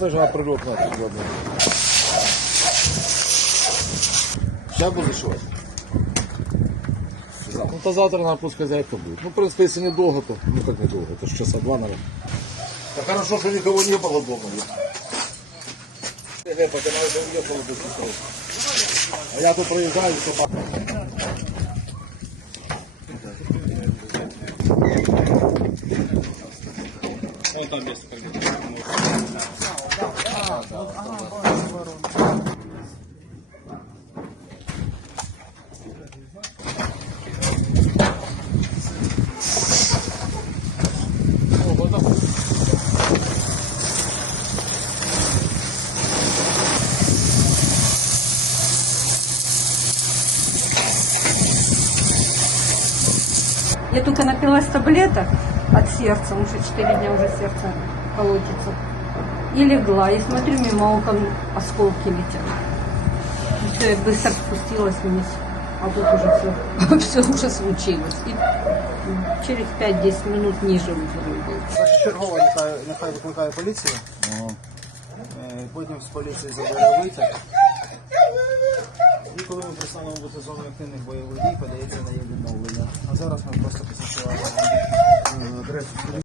це ж на прильот на сьогодні. Сейчас буду шивати. Ну, то завтра нам пусть хозяйка будет. Ну, в принципе, если недолго, то, ну, как недолго, это ж часа два, наверное. Да хорошо, что никого не было дома. Э, пока она уже уехала до часов. А я тут проезжаю, все Вот там место, Я только напилась таблеток от сердца, уже 4 дня уже сердце колотится. И легла, и смотрю, мимо окон осколки летят. И все, я быстро спустилась вниз. А тут уже все, все уже случилось. И через 5-10 минут ниже уже был. Чергова нехай, нехай викликає поліцію. Е, Потім з поліції забере витяг. І коли ми пристанемо бути зоною активних бойових дій, подається на її відновлення. А зараз ми просто посвящаємо адресу.